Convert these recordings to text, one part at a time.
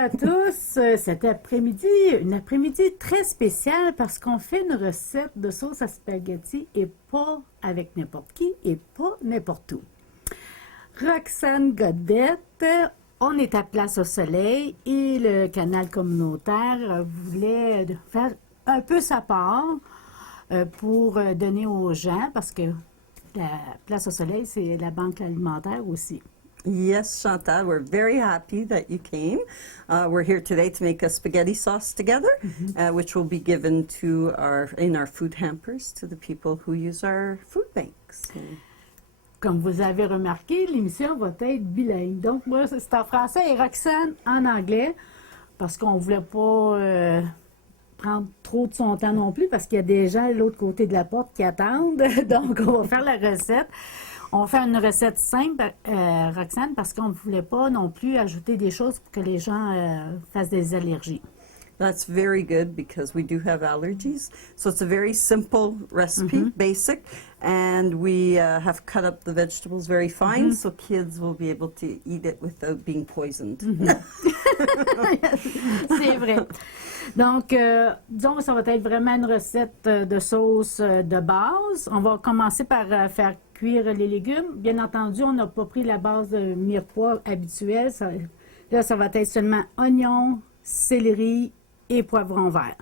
à tous. Cet après-midi, une après-midi très spéciale parce qu'on fait une recette de sauce à spaghetti et pas avec n'importe qui et pas n'importe où. Roxane Godette, on est à Place au Soleil et le canal communautaire voulait faire un peu sa part pour donner aux gens parce que la Place au Soleil, c'est la banque alimentaire aussi. Yes, Chantal, we're very happy that you came. We're here today to make a spaghetti sauce together, which will be given to in our food hampers to the people who use our food banks. Comme vous avez remarqué, l'émission va être bilingue. Donc, moi, c'est en français et Roxane en anglais, parce qu'on ne voulait pas prendre trop de son temps non plus, parce qu'il y a des gens de l'autre côté de la porte qui attendent. Donc, on va faire la recette. On va faire une recette simple, Roxane, parce qu'on ne voulait pas non plus ajouter des choses pour que les gens fassent des allergies. That's very good because we do have allergies. So it's a very simple recipe, basic, and we have cut up the vegetables very fine so kids will be able to eat it without being poisoned. C'est vrai. Donc, disons que ça va être vraiment une recette de sauce de base. On va commencer par faire cuire les légumes. Bien entendu, on n'a pas pris la base de mirepoix habituelle. Là, ça va être seulement oignons, céleri et poivrons verts.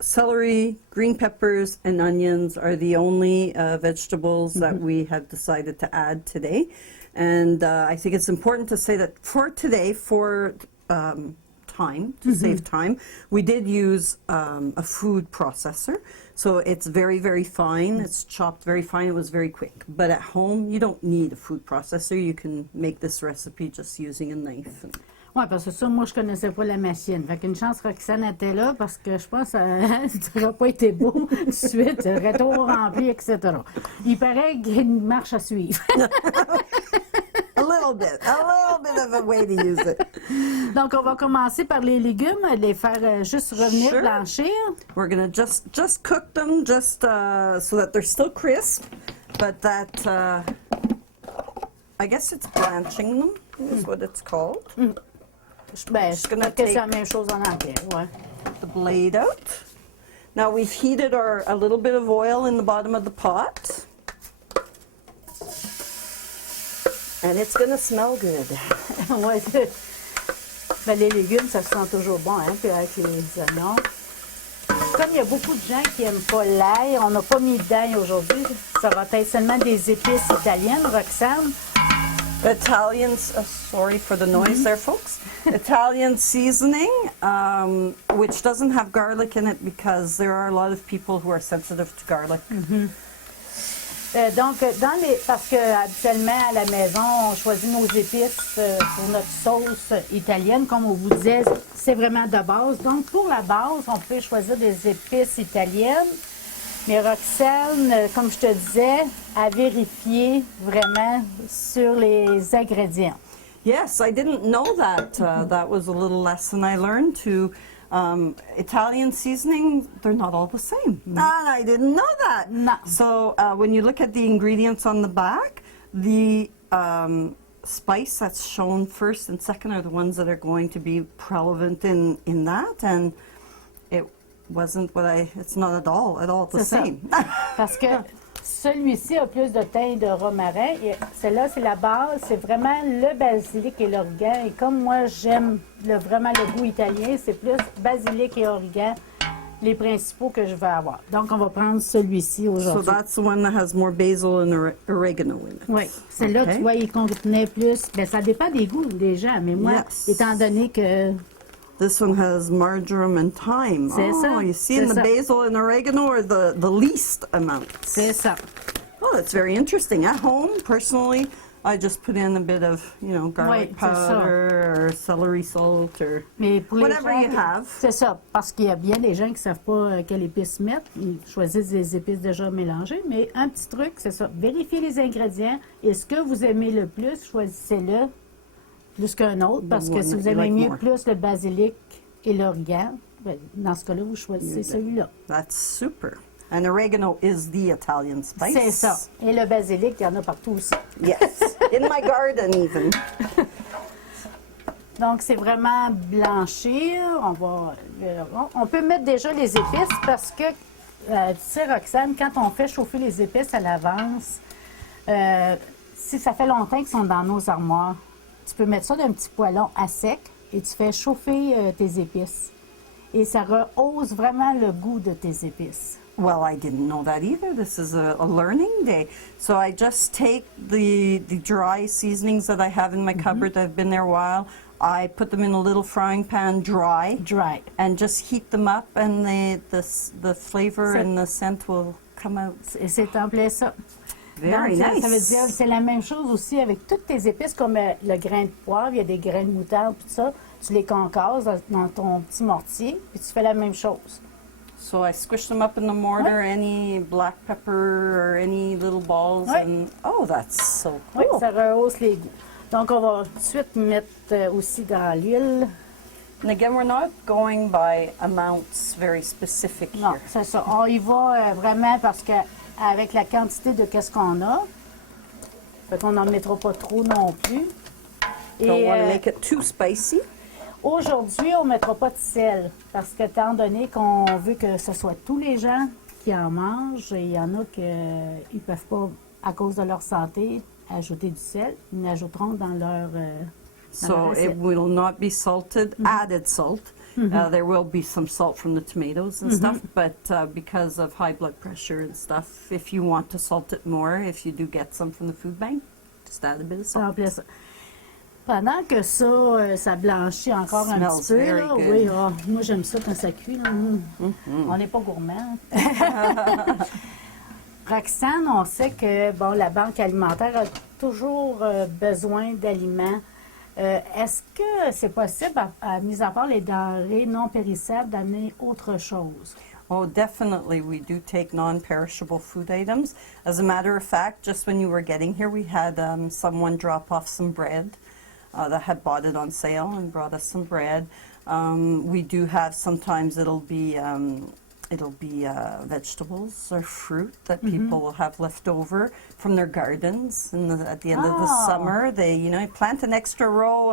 Celery, green peppers, and onions are the only vegetables that we have decided to add today. And I think it's important to say that for today, for time, to save time, we did use a food processor. So it's very, very fine. It's chopped very fine. It was very quick. But at home, you don't need a food processor. You can make this recipe just using a knife. Oui, parce que ça, moi, je connaissais pas la machine. Fait qu'une chance, Roxane était là, parce que je pense que ça n'aurait pas été beau tout de suite, retour rempli, etc. Il paraît qu'il y a une marche à suivre. A little bit of a way to use it. Donc, on va commencer par les légumes, les faire juste revenir blanchir. We're going to just cook them just so that they're still crisp, but that, I guess it's blanching them is what it's called. Ben, je pense que c'est la même chose en anglais, ouais. The blade out. Now we've heated a little bit of oil in the bottom of the pot. And it's going to smell good. Ouais, ben, les légumes, ça se sent toujours bon, hein, puis avec les oignons. Comme il y a beaucoup de gens qui n'aiment pas l'ail, on n'a pas mis d'ail aujourd'hui. Ça va être seulement des épices italiennes, Roxane. Italian, sorry for the noise there, folks. Italian seasoning, which doesn't have garlic in it because there are a lot of people who are sensitive to garlic. Donc, parce que habituellement à la maison, on choisit nos épices pour notre sauce italienne. Comme on vous disait, c'est vraiment de base. Donc, pour la base, on peut choisir des épices italiennes. Mais Roxane, comme je te disais, a vérifié vraiment sur les ingrédients. Yes, I didn't know that. That was a little lesson I learned to Italian seasoning, they're not all the same. I didn't know that. No. So when you look at the ingredients on the back, the spice that's shown first and second are the ones that are going to be prevalent in that. And it wasn't it's not at all the same. Parce que celui-ci a plus de teinte de romarin. Celle-là, c'est la base. C'est vraiment le basilic et l'origan. Et comme moi, j'aime vraiment le goût italien, c'est plus basilic et origan, les principaux que je vais avoir. Donc, on va prendre celui-ci aujourd'hui. So that's the one that has more basil and oregano in it. Oui. Celle-là, tu vois, il contenait plus. Bien, ça dépend des goûts des gens. Mais moi, étant donné que... This one has marjoram and thyme. C'est ça. You see, in the basil and oregano are the least amount. C'est ça. Oh, that's very interesting. At home, personally, I just put in a bit of, garlic powder or celery salt or whatever you have. C'est ça, parce qu'il y a bien des gens qui ne savent pas quelle épice mettre. Ils choisissent des épices déjà mélangées. Mais un petit truc, c'est ça. Vérifiez les ingrédients. Et ce que vous aimez le plus, choisissez-le plus qu'un autre. Parce que si vous aimez mieux plus le basilic et l'origan, ben, dans ce cas-là, vous choisissez celui-là. That's super. And oregano is the Italian spice. C'est ça. Et le basilic, il y en a partout aussi. Yes, in my garden even. Donc, c'est vraiment blanchir. On peut mettre déjà les épices parce que, tu sais, Roxane, quand on fait chauffer les épices à l'avance, si ça fait longtemps qu'ils sont dans nos armoires, tu peux mettre ça d'un petit poêlon à sec et tu fais chauffer tes épices. Et ça rehausse vraiment le goût de tes épices. Well, I didn't know that either. This is a learning day. So I just take the dry seasonings that I have in my cupboard that have been there a while. I put them in a little frying pan dry. Dry. And just heat them up, and the flavor So- and the scent will come out. Et c'est en plein ça. Very Donc, ça veut nice. dire, c'est la même chose aussi avec toutes tes épices, comme le grain de poivre, il y a des grains de moutarde, tout ça. Tu les concasses dans ton petit mortier, puis tu fais la même chose. So I squish them up in the mortar, any black pepper or any little balls, Ouais. and oh, that's so Oui, cool. ça rehausse les goûts. Donc, on va tout de suite mettre aussi dans l'huile. And again, we're not going by amounts very specific Non, here. c'est ça. On y va vraiment parce que avec la quantité de qu'est-ce qu'on a, fait qu'on n'en mettra pas trop non plus. Don't Et want to make it too spicy. aujourd'hui, on ne mettra pas de sel parce que, étant donné qu'on veut que ce soit tous les gens qui en mangent, et il y en a qui ne peuvent pas, à cause de leur santé, ajouter du sel, ils l'ajouteront dans leur So it recette. will not be salted, added salt. There will be some salt from the tomatoes and stuff, but because of high blood pressure and stuff, if you want to salt it more, if you do get some from the food bank, just add a bit of salt. Remplir ça. Pendant que ça, ça blanchit encore un Smells petit peu, very là, good. oui, moi j'aime ça quand ça cuit. Là. On n'est pas gourmand. Roxane, on sait que bon, la Banque alimentaire a toujours besoin d'aliments. Est-ce que c'est possible, mis à part les denrées non périssables, d'amener autre chose? Oh, definitely. We do take non-perishable food items. As a matter of fact, just when you were getting here, we had someone drop off some bread that had bought it on sale and brought us some bread. We do have sometimes it'll be vegetables or fruit that people will have left over from their gardens. And at the end of the Oh. summer, they plant an extra row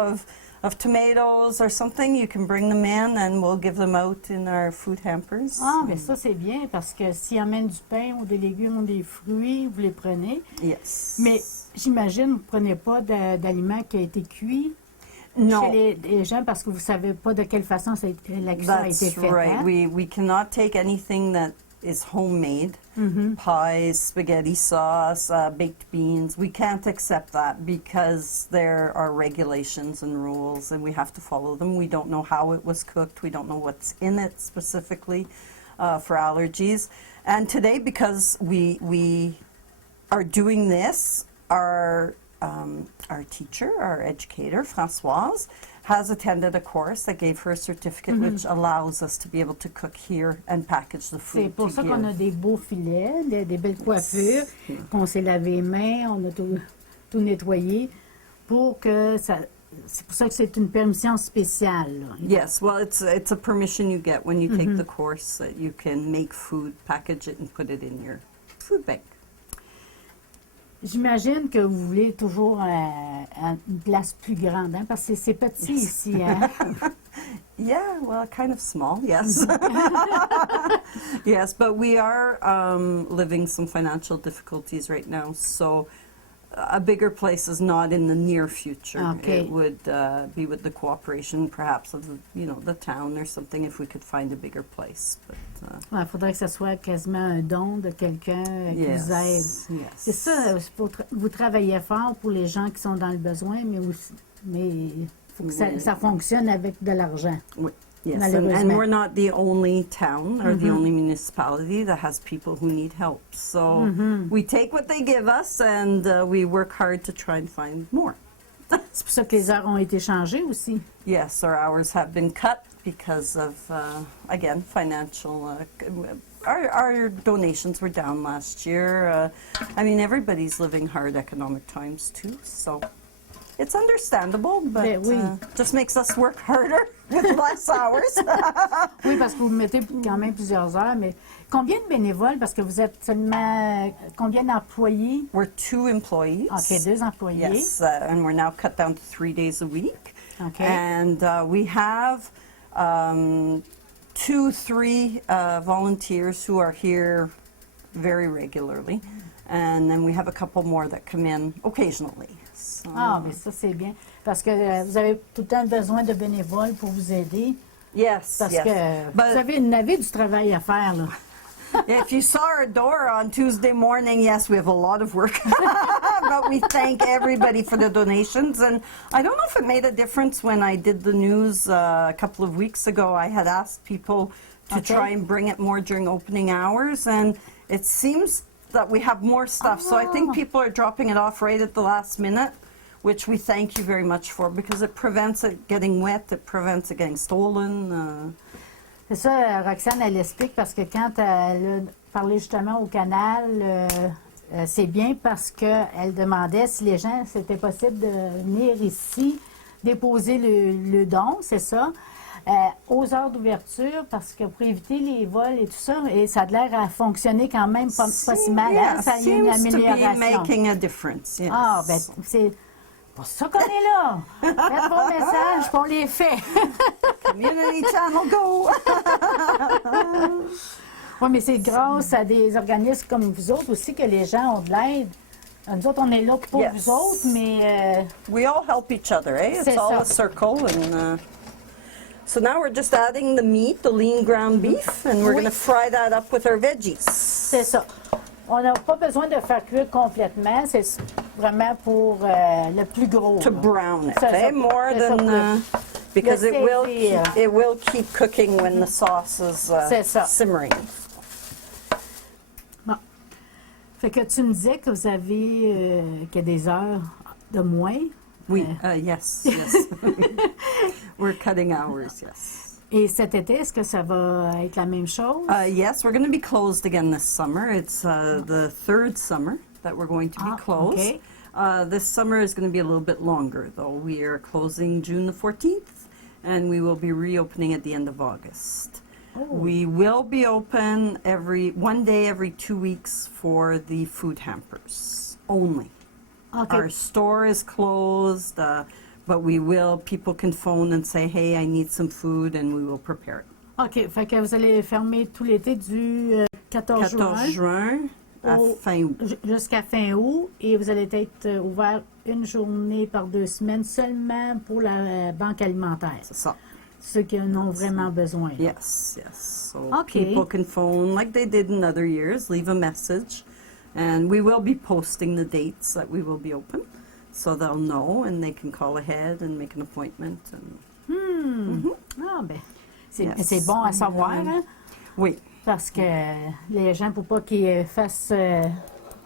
of tomatoes or something. You can bring them in, and we'll give them out in our food hampers. Ah, mais ça c'est bien parce que s'ils amènent du pain ou des légumes ou des fruits, vous les prenez. Yes. Mais j'imagine que vous ne prenez pas d'aliments qui a été cuit No. chez les gens parce que vous ne savez pas de quelle façon la cuisson a été That's faite. right. hein? We cannot take anything that is homemade. Pies, spaghetti sauce, baked beans. We can't accept that because there are regulations and rules and we have to follow them. We don't know how it was cooked. We don't know what's in it specifically for allergies. And today, because we are doing this, our teacher, our educator, Françoise, has attended a course that gave her a certificate which allows us to be able to cook here and package the C'est food pour to ça qu'on a give. des beaux filets, des belles coiffures, qu'on s'est lavé les mains, on a tout nettoyé pour que ça. C'est pour ça que c'est une permission spéciale. là. Yes, well, it's a permission you get when you take the course that you can make food, package it, and put it in your food bank. J'imagine que vous voulez toujours une place plus grande, hein, parce que c'est petit ici. Hein? Yeah, well, kind of small, yes. Yes, but we are living some financial difficulties right now, so a bigger place is not in the near future. Okay. It would be with the cooperation, perhaps, of the town or something, if we could find a bigger place. But Il faudrait que ce soit quasiment un don de quelqu'un qui vous aide. yes. C'est ça, vous travaillez fort pour les gens qui sont dans le besoin, mais il faut que ça fonctionne avec de l'argent. Yes, and Malheureusement. we're not the only town or the only municipality that has people who need help. So we take what they give us and we work hard to try and find more. C'est pour ça que les heures ont été changées aussi. Yes, our hours have been cut because of, again, financial. Our donations were down last year. I mean, everybody's living hard economic times too, so it's understandable, but Ben oui. just makes us work harder with less hours. Oui, parce que vous mettez quand même plusieurs heures, mais combien de bénévoles? Parce que vous êtes seulement combien d'employés? We're 2 employees. OK, 2 employés. Yes, and we're now cut down to 3 days a week. Okay. And we have 2, 3 volunteers who are here very regularly. And then we have a couple more that come in occasionally. So, Ah, mais ça, c'est bien. Parce que vous avez tout le temps besoin de bénévoles pour vous aider. yes, Parce yes. que But- vous avez du travail à faire, là. If you saw our door on Tuesday morning, yes, we have a lot of work. But we thank everybody for the donations. And I don't know if it made a difference when I did the news a couple of weeks ago. I had asked people to Okay. try and bring it more during opening hours. And it seems that we have more stuff. So I think Oh. people are dropping it off right at the last minute, which we thank you very much for because it prevents it getting wet, it prevents it getting stolen. C'est ça, Roxane, elle explique parce que quand elle a parlé justement au canal, c'est bien parce qu'elle demandait si les gens, c'était possible de venir ici déposer le don, c'est ça, aux heures d'ouverture parce que pour éviter les vols et tout ça, et ça a l'air à fonctionner quand même pas si mal, hein, Yeah, ça y a une seems to be amélioration. making a difference. Yes. Ah, ben c'est pour ça qu'on est là. Faites vos messages, puis on les fait. Community channel, go! Oui, mais c'est grâce à des organismes comme vous autres aussi que les gens ont de l'aide. Nous autres, on est là pour Yes. vous autres, mais We all help each other, eh? It's C'est all ça. a circle. And so now we're just adding the meat, the lean ground beef, and we're Oui. going to fry that up with our veggies. c'est ça. On n'a pas besoin de faire cuire complètement. C'est vraiment pour le plus gros. To là. brown it, C'est ça, eh? More c'est ça, than because Le saisir. it will keep cooking when the sauce is C'est ça. simmering. Bon. Fait que tu me disais que vous avez qu'il y a des heures de moins. We yes, yes. We're cutting hours, yes. Et cet été, est-ce que ça va être la même chose? Yes, we're going to be closed again this summer. It's the 3rd summer that we're going to be Ah, closed. okay. This summer is going to be a little bit longer, though. We are closing June the 14th, and we will be reopening at the end of August. Oh. We will be open one day every 2 weeks for the food hampers only. OK. Our store is closed, but people can phone and say, hey, I need some food, and we will prepare it. OK. Fait que vous allez fermer tout l'été du 14 juin. 14 juin à au- fin août. Jusqu'à fin août, et vous allez être ouvert une journée par 2 semaines seulement pour la banque alimentaire, C'est ça. ceux qui en ont vraiment besoin. Yes, yes. So Okay. people can phone like they did in other years, leave a message, and we will be posting the dates that we will be open, so they'll know and they can call ahead and make an appointment. And Ah, ben, c'est Yes. c'est bon à savoir, hein, oui, parce que les gens, pour pas qu'ils fassent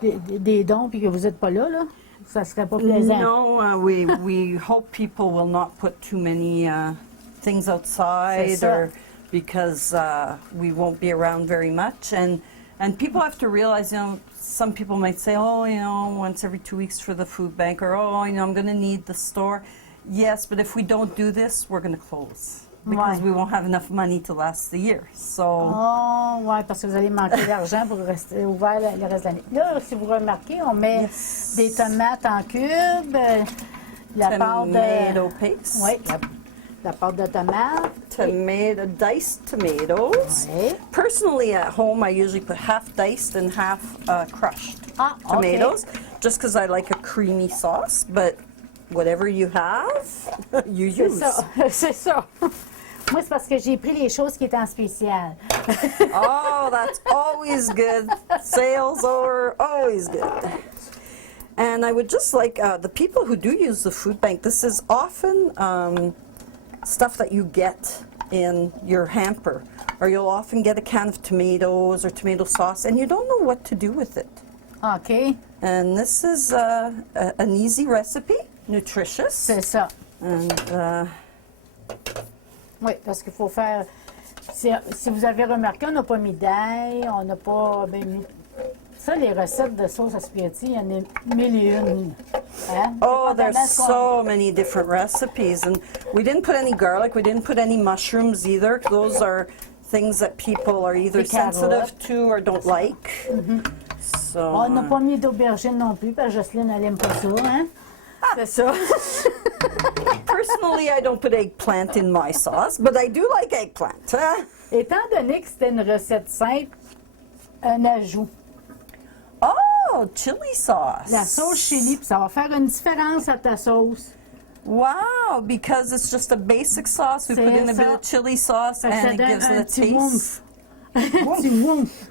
des dons puis que vous n'êtes pas là, ça serait pas plaisant. no, we hope people will not put too many things outside, C'est ça. or because we won't be around very much, and people have to realize, some people might say, oh, once every 2 weeks for the food bank, or oh, I'm going to need the store. Yes, but if we don't do this, we're going to close because Why? we won't have enough money to last the year. So Oh, oui, parce que vous allez manquer d'argent pour rester ouvert le reste de l'année. Là, si vous remarquez, on met Yes. des tomates en cubes, la pâte tomato de... paste, Oui, la pâte de tomate. diced tomatoes. Oui. Personally, at home, I usually put half diced and half crushed Ah, OK. tomatoes, just because I like a creamy sauce. But whatever you have, you C'est use. ça, c'est ça. Moi, c'est parce que j'ai pris les choses qui étaient en spécial. Oh, that's always good. Sales are always good. And I would just like the people who do use the food bank, this is often stuff that you get in your hamper. Or you'll often get a can of tomatoes or tomato sauce, and you don't know what to do with it. OK, And this is an easy recipe, nutritious. c'est ça. And Oui, parce qu'il faut faire... Si vous avez remarqué, on n'a pas mis d'ail, on n'a pas mis... Ça, les recettes de sauce à spaghetti, il y en a mille et une. Hein? oh, Dépendamment there's de ce qu'on- so many different recipes. And we didn't put any garlic, we didn't put any mushrooms either. Those are things that people are either Des carottes. sensitive to or don't like. So, On n'a pas mis d'aubergine non plus, parce que Jocelyne, elle n'aime pas ça, hein? C'est ça. Personally, I don't put eggplant in my sauce, but I do like eggplant. Étant donné que c'était une recette simple, un ajout. Oh, chili sauce. La sauce chili, puis ça va faire une différence à ta sauce. Wow, because it's just a basic sauce. We put in a bit of chili sauce Fait que ça and it donne gives it un a petit taste. oomph. Un petit oomph.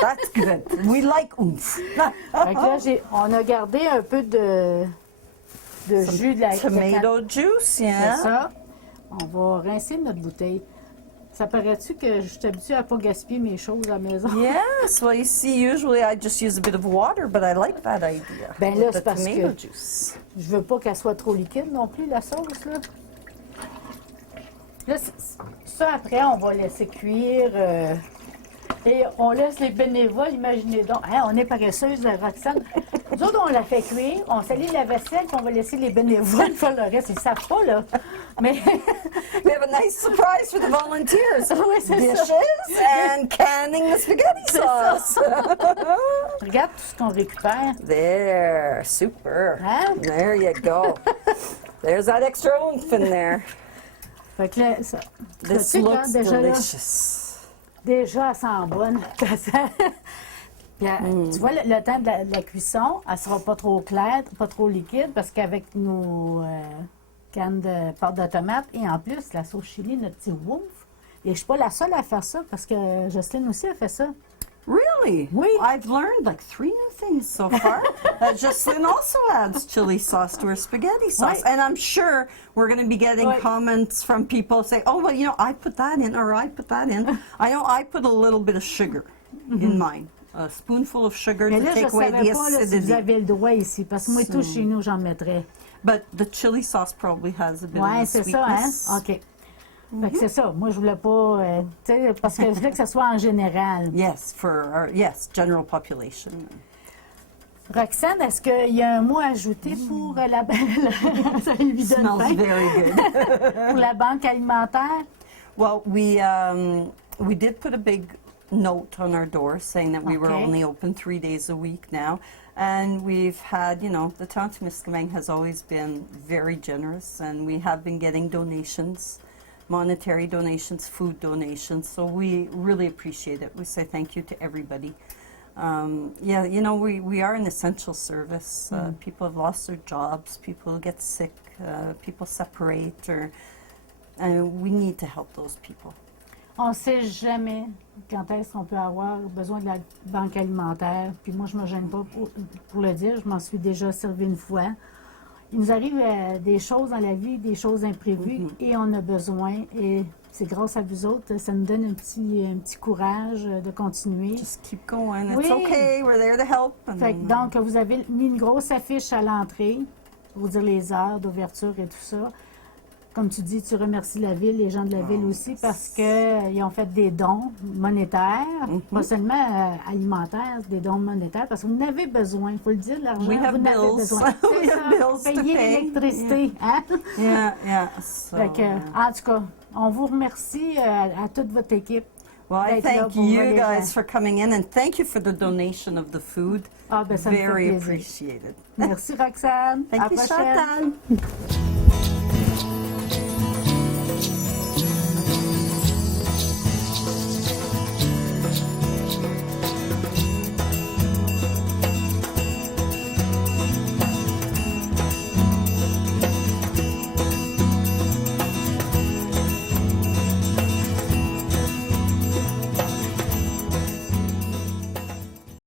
That's good. We like oomph. Fait que là, on a gardé un peu de jus de la Tomato juice, C'est yeah. ça. On va rincer notre bouteille. Ça paraît-tu que je suis habituée à ne pas gaspiller mes choses à la maison? Yes, well, you see, usually I just use a bit of water, but I like that idea. Ben là, with c'est the parce tomato que- juice. Je veux pas qu'elle soit trop liquide non plus, la sauce, là. Là, ça, après, on va laisser cuire. Et on laisse les bénévoles, imaginez donc. Hein, on est paresseuse, Roxane. Nous autres, on la fait cuire, on salit la vaisselle, puis on va laisser les bénévoles faire le reste. Ils ne savent pas, là. Mais We have a nice surprise for the volunteers. Oui, c'est ça. Dishes and canning the spaghetti sauce. regarde tout ce qu'on récupère. There, super. Hein? There you go. There's that extra oomph in there. Fait que là, ça. This Tu sais, looks déjà, là, delicious. déjà, elle sent bonne. Puis, tu vois, le temps de la cuisson, elle sera pas trop claire, pas trop liquide, parce qu'avec nos cannes de pâte de tomate, et en plus, la sauce chili, notre petit wouf, et je suis pas la seule à faire ça, parce que Jocelyne aussi a fait ça. Really? Oui. I've learned like 3 new things so far. Jocelyn also adds chili sauce to her spaghetti sauce. Right. And I'm sure we're going to be getting Right. comments from people saying, oh, well, you know, I put that in or I put that in. I know I put a little bit of sugar in mine. A spoonful of sugar Mais to là, je take away savais the pas là, si acidity. vous avez le droit ici, parce que moi, tout chez nous, j'en mettrais. But the chili sauce probably has a bit Ouais, of the c'est ça, hein? sweetness. OK. Fait que c'est ça. Moi, je voulais pas, tu sais, parce que je voulais que ça soit en général. Yes, for our, yes, general population. Roxane, est-ce qu'il y a un mot à ajouter pour la ça lui donne Smells faim. very good. Pour la banque alimentaire? Well, we did put a big note on our door saying that we were Okay. only open 3 days a week now. And we've had, you know, the town of Temiskaming has always been very generous, and we have been getting donations, monetary donations, food donations. So we really appreciate it. We say thank you to everybody. Yeah, you know, we are an essential service. People have lost their jobs, people get sick, people separate, we need to help those people. On ne sait jamais quand est-ce qu'on peut avoir besoin de la banque alimentaire. Puis moi, je ne me gêne pas pour le dire. Je m'en suis déjà servi une fois. Il nous arrive des choses dans la vie, des choses imprévues, et on a besoin. Et c'est grâce à vous autres, ça nous donne un petit courage de continuer. Just keep going. Oui. It's okay. We're there to help. And, Fait que donc, vous avez mis une grosse affiche à l'entrée pour vous dire les heures d'ouverture et tout ça. Comme tu dis, tu remercies la ville, les gens de la ville aussi, parce qu'ils ont fait des dons monétaires, pas seulement alimentaires, des dons monétaires, parce que vous en avez besoin, il faut le dire, l'argent, We have vous en avez bills. besoin. We C'est have ça, bills to payer pay. l'électricité. Hein? yeah. So, Fait que, en tout cas, on vous remercie à toute votre équipe. well, I d'être là thank pour you les guys gens. for coming in, and thank you for the donation of the food. Ah, ben, ça me fait Very plaisir. appreciated. Merci, Roxane. À Thank la you, prochaine. Chantal.